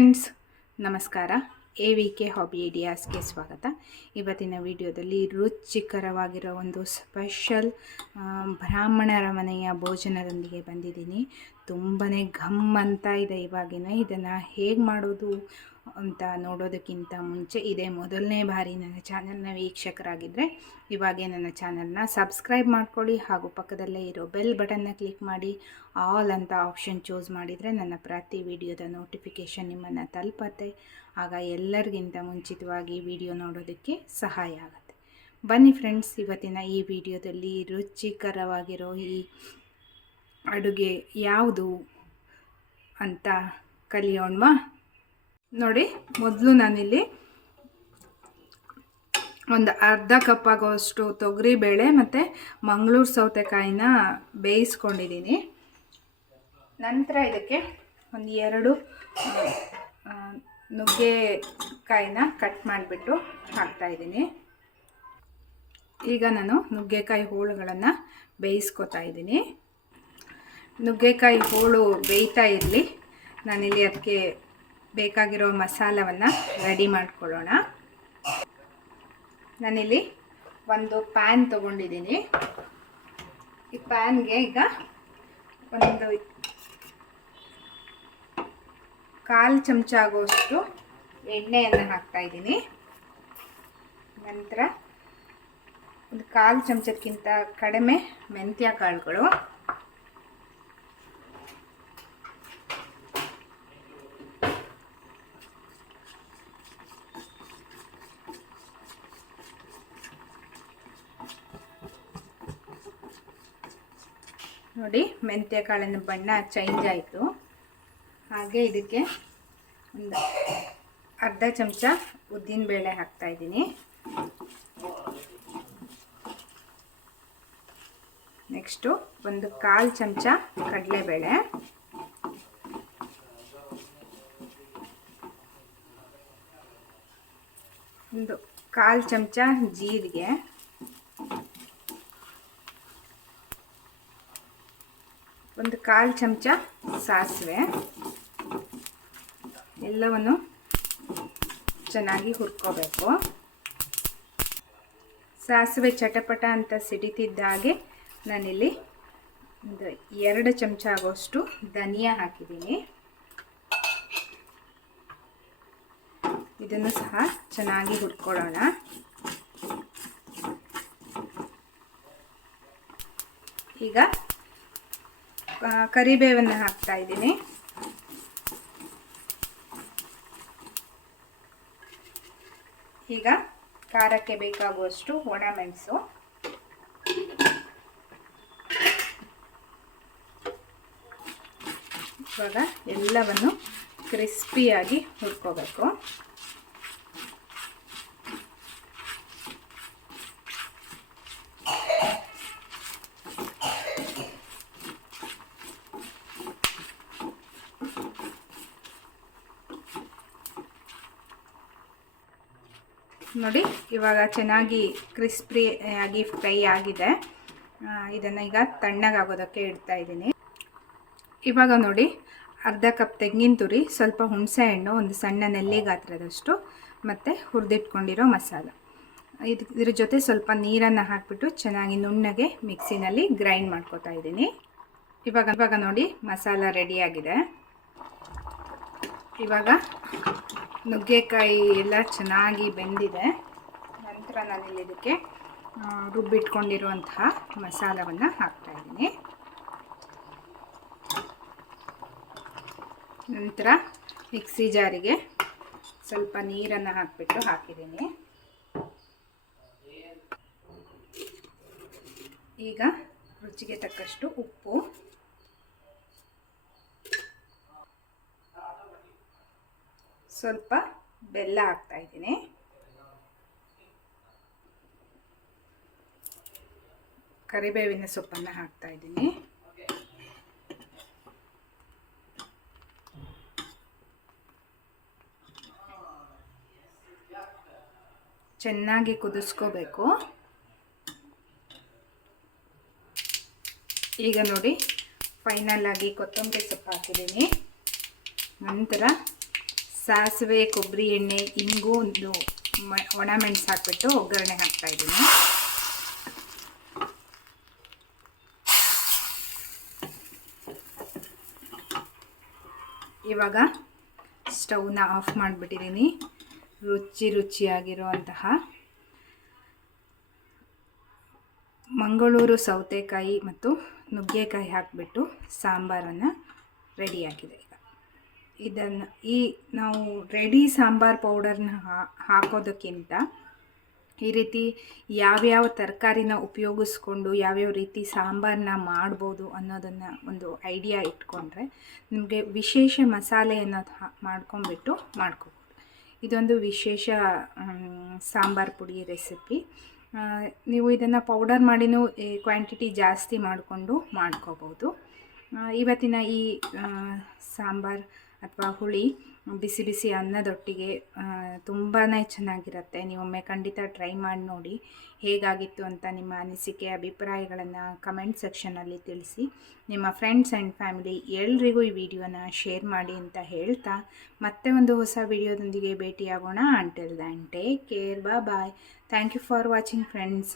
Friends, ನಮಸ್ಕಾರ. A V K hobby ಐಡಿಯಾಸ್ಗೆ ಸ್ವಾಗತ. ಇವತ್ತಿನ ವಿಡಿಯೋದಲ್ಲಿ ರುಚಿಕರವಾಗಿರೋ ಒಂದು ಸ್ಪೆಷಲ್ ಬ್ರಾಹ್ಮಣರ ಮನೆಯ ಭೋಜನದೊಂದಿಗೆ ಬಂದಿದ್ದೀನಿ. ತುಂಬಾ ಘಮ್ ಅಂತ ಇದೆ ಇವಾಗಿನ. ಇದನ್ನು ಹೇಗೆ ಮಾಡೋದು? ಅಂತ ನೋಡೋದಕ್ಕಿಂತ ಮುಂಚೆ ಇದೇ ಮೊದಲನೇ ಬಾರಿ ನನ್ನ ಚಾನಲ್ನ ವೀಕ್ಷಕರಾಗಿದ್ದರೆ ಇವಾಗೇ ನನ್ನ ಚಾನಲ್ನ ಸಬ್ಸ್ಕ್ರೈಬ್ ಮಾಡ್ಕೊಳ್ಳಿ ಹಾಗೂ ಪಕ್ಕದಲ್ಲೇ ಇರೋ ಬೆಲ್ ಬಟನ್ನ ಕ್ಲಿಕ್ ಮಾಡಿ ಆಲ್ ಅಂತ ಆಪ್ಷನ್ ಚೂಸ್ ಮಾಡಿದರೆ ನನ್ನ ಪ್ರತಿ ವಿಡಿಯೋದ ನೋಟಿಫಿಕೇಷನ್ ನಿಮ್ಮನ್ನು ತಲುಪತ್ತೆ. ಆಗ ಎಲ್ಲರಿಗಿಂತ ಮುಂಚಿತವಾಗಿ ವಿಡಿಯೋ ನೋಡೋದಕ್ಕೆ ಸಹಾಯ ಆಗುತ್ತೆ. ಬನ್ನಿ ಫ್ರೆಂಡ್ಸ್, ಇವತ್ತಿನ ಈ ವಿಡಿಯೋದಲ್ಲಿ ರುಚಿಕರವಾಗಿರೋ ಈ ಅಡುಗೆ ಯಾವುದು ಅಂತ ಕಲಿಯೋಣವಾ? ನೋಡಿ, ಮೊದಲು ನಾನಿಲ್ಲಿ ಒಂದು ಅರ್ಧ ಕಪ್ ಆಗೋಷ್ಟು ತೊಗರಿಬೇಳೆ ಮತ್ತು ಮಂಗಳೂರು ಸೌತೆಕಾಯಿನ ಬೇಯಿಸ್ಕೊಂಡಿದ್ದೀನಿ. ನಂತರ ಇದಕ್ಕೆ ಒಂದು ಎರಡು ನುಗ್ಗೆಕಾಯಿನ ಕಟ್ ಮಾಡಿಬಿಟ್ಟು ಹಾಕ್ತಾಯಿದ್ದೀನಿ ಈಗ ನಾನು ನುಗ್ಗೆಕಾಯಿ ಹೋಳುಗಳನ್ನು ಬೇಯಿಸ್ಕೊತಾ ಇದ್ದೀನಿ. ನುಗ್ಗೆಕಾಯಿ ಹೋಳು ಬೇಯ್ತಾ ಇರಲಿ. ನಾನಿಲ್ಲಿ ಅದಕ್ಕೆ ಬೇಕಾಗಿರೋ ಮಸಾಲವನ್ನು ರೆಡಿ ಮಾಡ್ಕೊಳ್ಳೋಣ. ನಾನಿಲ್ಲಿ ಒಂದು ಪ್ಯಾನ್ ತೊಗೊಂಡಿದ್ದೀನಿ. ಈ ಪ್ಯಾನ್ಗೆ ಈಗ ಒಂದು ಕಾಲು ಚಮಚ ಆಗೋಷ್ಟು ಎಣ್ಣೆಯನ್ನು ಹಾಕ್ತಾ ಇದ್ದೀನಿ. ನಂತರ ಒಂದು ಕಾಲು ಚಮಚಕ್ಕಿಂತ ಕಡಿಮೆ ಮೆಂತ್ಯ ಕಾಳುಗಳು. ನೋಡಿ, ಮೆಂತ್ಯ ಕಾಳಿನ ಬಣ್ಣ ಚೇಂಜ್ ಆಯಿತು. ಹಾಗೆ ಇದಕ್ಕೆ ಒಂದು ಅರ್ಧ ಚಮಚ ಉದ್ದಿನಬೇಳೆ ಹಾಕ್ತಾ ಇದ್ದೀನಿ. ನೆಕ್ಸ್ಟು ಒಂದು ಕಾಲು ಚಮಚ ಕಡಲೆಬೇಳೆ. ಒಂದು ಕಾಲು ಚಮಚ ಜೀರಿಗೆ. ಒಂದು ಕಾಲು ಚಮಚ ಸಾಸಿವೆ. ಎಲ್ಲವನ್ನು ಚೆನ್ನಾಗಿ ಹುರ್ಕೋಬೇಕು. ಸಾಸಿವೆ ಚಟಪಟ ಅಂತ ಸಿಡಿತಿದ್ದಾಗೆ ನಾನಿಲ್ಲಿ ಒಂದು ಎರಡು ಚಮಚ ಆಗೋಷ್ಟು ಧನಿಯಾ ಹಾಕಿದ್ದೀನಿ. ಇದನ್ನು ಸಹ ಚೆನ್ನಾಗಿ ಹುರ್ಕೊಳ್ಳೋಣ. ಈಗ ಕರಿಬೇವನ್ನು ಹಾಕ್ತಾ ಇದ್ದೀನಿ. ಈಗ ಖಾರಕ್ಕೆ ಬೇಕಾಗುವಷ್ಟು ಒಣಮೆಣಸು ಇವಾಗ ಎಲ್ಲವನ್ನು ಕ್ರಿಸ್ಪಿಯಾಗಿ ಹುರ್ಕೋಬೇಕು. ನೋಡಿ, ಇವಾಗ ಚೆನ್ನಾಗಿ ಕ್ರಿಸ್ಪಿ ಆಗಿ ಫ್ರೈ ಆಗಿದೆ. ಇದನ್ನು ಈಗ ತಣ್ಣಗಾಗೋದಕ್ಕೆ ಇಡ್ತಾ ಇದ್ದೀನಿ. ಇವಾಗ ನೋಡಿ, ಅರ್ಧ ಕಪ್ ತೆಂಗಿನ ತುರಿ, ಸ್ವಲ್ಪ ಹುಣಸೆ ಹಣ್ಣು, ಒಂದು ಸಣ್ಣ ನೆಲ್ಲಿ ಗಾತ್ರದಷ್ಟು, ಮತ್ತು ಹುರಿದಿಟ್ಕೊಂಡಿರೋ ಮಸಾಲ. ಇದು ಇದ್ರ ಜೊತೆ ಸ್ವಲ್ಪ ನೀರನ್ನು ಹಾಕಿಬಿಟ್ಟು ಚೆನ್ನಾಗಿ ನುಣ್ಣಗೆ ಮಿಕ್ಸಿನಲ್ಲಿ ಗ್ರೈಂಡ್ ಮಾಡ್ಕೋತಾ ಇದ್ದೀನಿ. ಇವಾಗ ಇವಾಗ ನೋಡಿ ಮಸಾಲ ರೆಡಿಯಾಗಿದೆ ಇವಾಗ ನುಗ್ಗೆಕಾಯಿ ಎಲ್ಲ ಚೆನ್ನಾಗಿ ಬೆಂದಿದೆ. ನಂತರ ನಾನಿಲ್ಲಿ ಇದಕ್ಕೆ ರುಬ್ಬಿಟ್ಕೊಂಡಿರುವಂತಹ ಮಸಾಲವನ್ನು ಹಾಕ್ತಾ ಇದ್ದೀನಿ. ನಂತರ ಮಿಕ್ಸಿ ಜಾರಿಗೆ ಸ್ವಲ್ಪ ನೀರನ್ನು ಹಾಕಿಬಿಟ್ಟು ಹಾಕಿದ್ದೀನಿ. ಈಗ ರುಚಿಗೆ ತಕ್ಕಷ್ಟು ಉಪ್ಪು. ಸ್ವಲ್ಪ ಬೆಲ್ಲ ಹಾಕ್ತಾ ಇದ್ದೀನಿ. ಕರಿಬೇವಿನ ಸೊಪ್ಪನ್ನು ಹಾಕ್ತಾ ಇದ್ದೀನಿ. ಚೆನ್ನಾಗಿ ಕುದಿಸ್ಕೋಬೇಕು. ಈಗ ನೋಡಿ ಫೈನಲ್ ಆಗಿ ಕೊತ್ತಂಬರಿ ಸೊಪ್ಪು ಹಾಕಿದ್ದೀನಿ. ನಂತರ ಸಾಸಿವೆ, ಕೊಬ್ಬರಿ ಎಣ್ಣೆ, ಇಂಗು, ಒಂದು ಮ- ಒಣ ಮೆಣಸು ಹಾಕ್ಬಿಟ್ಟು ಒಗ್ಗರಣೆ ಹಾಕ್ತಾ ಇದ್ದೀನಿ. ಇವಾಗ ಸ್ಟವ್ನ ಆಫ್ ಮಾಡಿಬಿಟ್ಟಿದ್ದೀನಿ. ರುಚಿ ರುಚಿಯಾಗಿರುವಂತಹ ಮಂಗಳೂರು ಸೌತೆಕಾಯಿ ಮತ್ತು ನುಗ್ಗೆಕಾಯಿ ಹಾಕಿಬಿಟ್ಟು ಸಾಂಬಾರನ್ನು ರೆಡಿಯಾಗಿದೆ. ಇದನ್ನು ಈ ನಾವು ರೆಡಿ ಸಾಂಬಾರ್ ಪೌಡರ್ನ ಹಾಕೋದಕ್ಕಿಂತ ಈ ರೀತಿ ಯಾವ್ಯಾವ ತರಕಾರಿನ ಉಪಯೋಗಿಸ್ಕೊಂಡು ಯಾವ್ಯಾವ ರೀತಿ ಸಾಂಬಾರನ್ನ ಮಾಡ್ಬೋದು ಅನ್ನೋದನ್ನು ಒಂದು ಐಡಿಯಾ ಇಟ್ಕೊಂಡ್ರೆ ನಿಮಗೆ ವಿಶೇಷ ಮಸಾಲೆ ಅನ್ನೋದು ಹಾ ಮಾಡ್ಕೊಂಬಿಟ್ಟು ಮಾಡ್ಕೋಬೋದು. ಇದೊಂದು ವಿಶೇಷ ಸಾಂಬಾರು ಪುಡಿ ರೆಸಿಪಿ ನೀವು ಇದನ್ನು ಪೌಡರ್ ಮಾಡಿನೂ ಕ್ವಾಂಟಿಟಿ ಜಾಸ್ತಿ ಮಾಡಿಕೊಂಡು ಮಾಡ್ಕೋಬೋದು. ಇವತ್ತಿನ ಈ ಸಾಂಬಾರ್ ಅಥವಾ ಹುಳಿ ಬಿಸಿ ಬಿಸಿ ಅನ್ನದೊಟ್ಟಿಗೆ ತುಂಬಾ ಚೆನ್ನಾಗಿರುತ್ತೆ. ನೀವೊಮ್ಮೆ ಖಂಡಿತ ಟ್ರೈ ಮಾಡಿ ನೋಡಿ. ಹೇಗಾಗಿತ್ತು ಅಂತ ನಿಮ್ಮ ಅನಿಸಿಕೆ, ಅಭಿಪ್ರಾಯಗಳನ್ನು ಕಮೆಂಟ್ ಸೆಕ್ಷನಲ್ಲಿ ತಿಳಿಸಿ. ನಿಮ್ಮ ಫ್ರೆಂಡ್ಸ್ ಆ್ಯಂಡ್ ಫ್ಯಾಮಿಲಿ ಎಲ್ರಿಗೂ ಈ ವಿಡಿಯೋನ ಶೇರ್ ಮಾಡಿ ಅಂತ ಹೇಳ್ತಾ, ಮತ್ತೆ ಒಂದು ಹೊಸ ವಿಡಿಯೋದೊಂದಿಗೆ ಭೇಟಿಯಾಗೋಣ. Until then take care bye bye thank you for watching friends